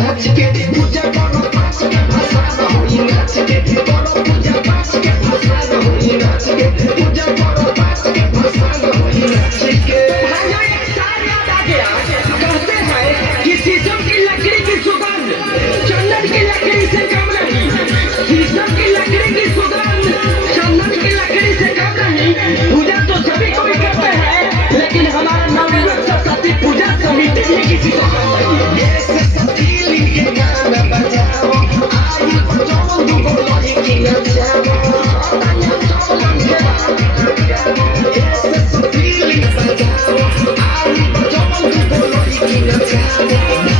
नाच के पूजा करो पाँच के भाषा होई नाच के करो पूजा पाँच के भाषा होई नाच के पूजा करो पाँच के भाषा होई नाच के। भाइयों एक सार याद आ गया, कहते हैं कि शीशम की लकड़ी की सुगंध चंदन की लकड़ी से कम नहीं, शीशम की लकड़ी की सुगंध चंदन की लकड़ी से कम नहीं। पूजा तो सभी कोई करते हैं, लेकिन हमारा नवयुवक सरस्वती पूजा समिति भी किसी को कम नहीं। ऐसे सतीली के गाना बजाओ आई बजाओ दुगो लोही की नचाओ ताया चौलन के ऐसे सतीली बजाओ आई बजाओ दुगो लोही की नचाओ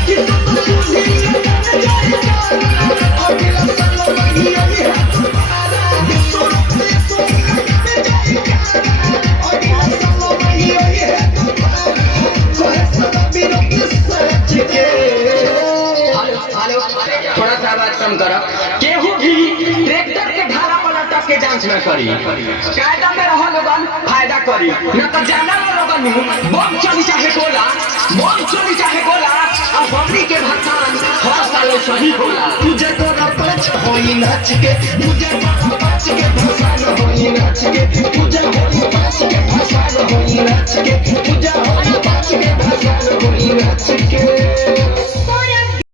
कि सब सुनी गाना जाएगा और दिल सालो वही आई है तुम्हारा सुनो पे तो गाना जाएगा और दिल सालो वही आई है तुम्हारा कोई सदा बिनो किस सच के। थोड़ा सा आवाज कम करो। केहू भी ट्रैक्टर के भाड़ा पर लटक के डांस न करी, कायदा में रहो लोगन, फायदा करी न तो जाना लोगन बम चली चाहे गोला, बम चली चाहे गोला और हमनी के भगवान हर साल सही होला। पूजा करो पाँच होई नाच के पूजा करो पाँच के भाषा होई